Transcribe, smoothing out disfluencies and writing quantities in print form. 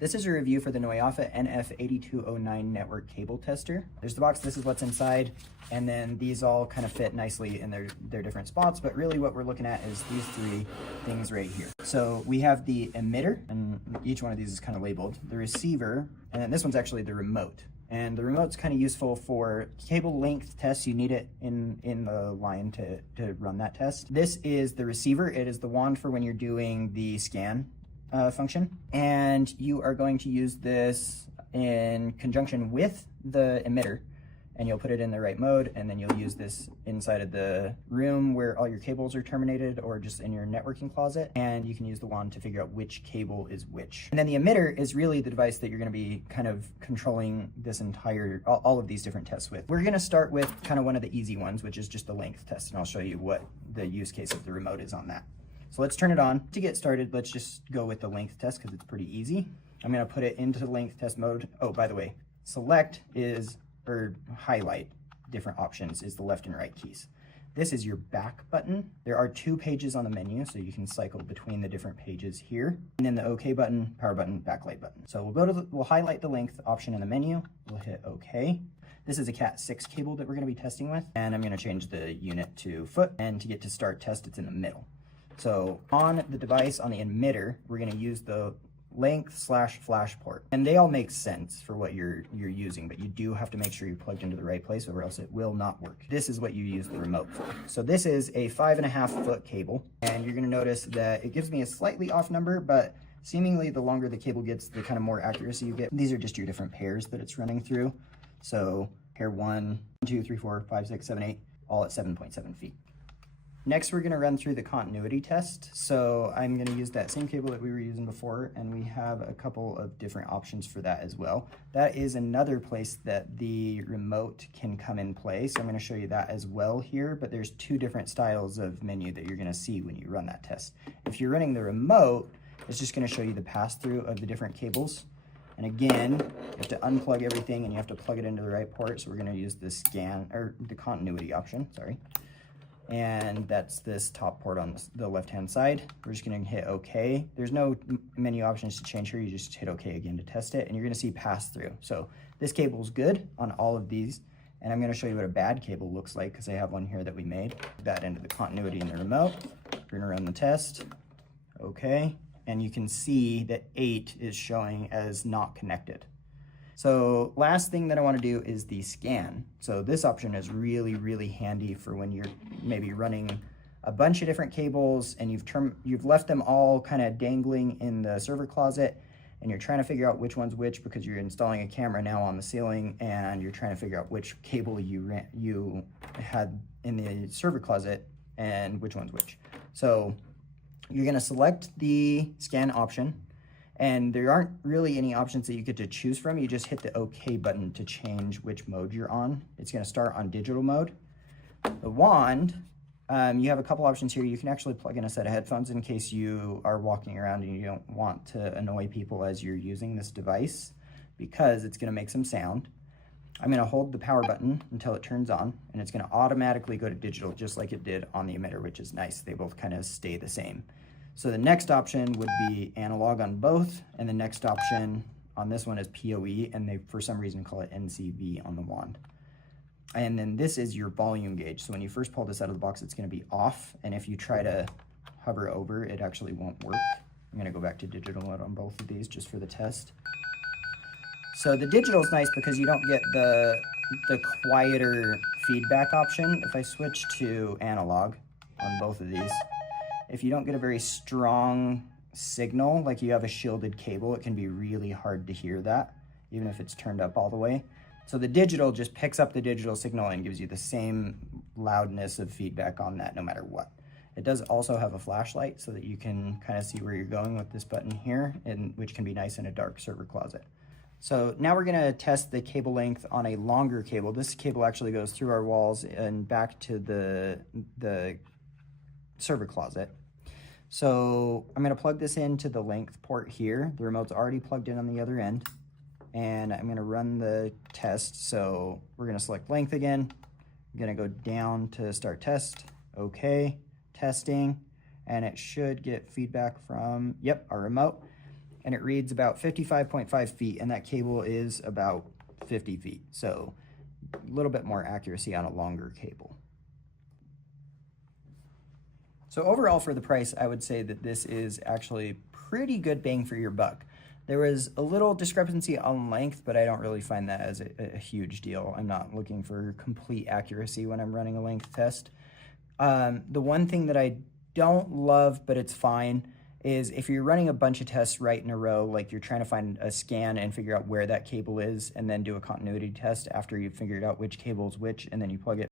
This is a review for the Noyafa NF-8209 network cable tester. There's the box, this is what's inside, and then these all kind of fit nicely in their different spots, but really what we're looking at is these three things right here. So we have the emitter, and each one of these is kind of labeled, the receiver, and then this one's actually the remote. And the remote's kind of useful for cable length tests. You need it in the line to run that test. This is the receiver. It is the wand for when you're doing the scan function. And you are going to use this in conjunction with the emitter, and you'll put it in the right mode, and then you'll use this inside of the room where all your cables are terminated, or just in your networking closet, and you can use the wand to figure out which cable is which. And then the emitter is really the device that you're going to be kind of controlling this entire, all of these different tests with. We're going to start with kind of one of the easy ones, which is just the length test, and I'll show you what the use case of the remote is on that. So let's turn it on. To get started, let's just go with the length test because it's pretty easy. I'm going to put it into the length test mode. Oh, by the way, select is, or highlight different options is the left and right keys. This is your back button. There are two pages on the menu, so you can cycle between the different pages here. And then the OK button, power button, backlight button. So we'll highlight the length option in the menu. We'll hit OK. This is a Cat 6 cable that we're going to be testing with, and I'm going to change the unit to foot, and to get to start test, it's in the middle. So on the device, on the emitter, we're going to use the length/flash port, and they all make sense for what you're using, but you do have to make sure you're plugged into the right place, or else it will not work. This is what you use the remote for. So this is a 5.5 foot cable, and you're going to notice that it gives me a slightly off number, but seemingly the longer the cable gets, the kind of more accuracy you get. These are just your different pairs that it's running through. So pair 1, 2, 3, 4, 5, 6, 7, 8, all at 7.7 feet. Next, we're going to run through the continuity test. So I'm going to use that same cable that we were using before, and we have a couple of different options for that as well. That is another place that the remote can come in play. So I'm going to show you that as well here, but there's two different styles of menu that you're going to see when you run that test. If you're running the remote, it's just going to show you the pass-through of the different cables. And again, you have to unplug everything and you have to plug it into the right port. So we're going to use the scan, or the continuity option, sorry. And that's this top port on the left-hand side. We're just gonna hit OK. There's no menu options to change here. You just hit OK again to test it, and you're gonna see pass-through. So this cable is good on all of these, and I'm gonna show you what a bad cable looks like because I have one here that we made. That into the continuity in the remote. We're gonna run the test. OK, and you can see that 8 is showing as not connected. So last thing that I want to do is the scan. So this option is really, really handy for when you're maybe running a bunch of different cables and you've left them all kind of dangling in the server closet, and you're trying to figure out which one's which because you're installing a camera now on the ceiling, and you're trying to figure out which cable you had in the server closet and which one's which. So you're going to select the scan option. And there aren't really any options that you get to choose from. You just hit the OK button to change which mode you're on. It's going to start on digital mode. The wand, you have a couple options here. You can actually plug in a set of headphones in case you are walking around and you don't want to annoy people as you're using this device, because it's going to make some sound. I'm going to hold the power button until it turns on, and it's going to automatically go to digital just like it did on the emitter, which is nice. They both kind of stay the same. So the next option would be analog on both, and the next option on this one is PoE, and they for some reason call it NCV on the wand. And then this is your volume gauge. So when you first pull this out of the box, it's going to be off, and if you try to hover over, it actually won't work. I'm going to go back to digital mode on both of these just for the test. So the digital is nice because you don't get the quieter feedback option. If I switch to analog on both of these, if you don't get a very strong signal, like you have a shielded cable, it can be really hard to hear that, even if it's turned up all the way. So the digital just picks up the digital signal and gives you the same loudness of feedback on that no matter what. It does also have a flashlight so that you can kind of see where you're going with this button here, and which can be nice in a dark server closet. So now we're gonna test the cable length on a longer cable. This cable actually goes through our walls and back to the server closet. So I'm going to plug this into the length port here. The remote's already plugged in on the other end, and I'm going to run the test. So we're going to select length again. I'm going to go down to start test. Okay, testing, and it should get feedback from, yep, our remote. and it reads about 55.5 feet, and that cable is about 50 feet. So a little bit more accuracy on a longer cable. So overall for the price, I would say that this is actually pretty good bang for your buck. There was a little discrepancy on length, but I don't really find that as a huge deal. I'm not looking for complete accuracy when I'm running a length test. The one thing that I don't love, but it's fine, is if you're running a bunch of tests right in a row, like you're trying to find a scan and figure out where that cable is and then do a continuity test after you've figured out which cable is which, and then you plug it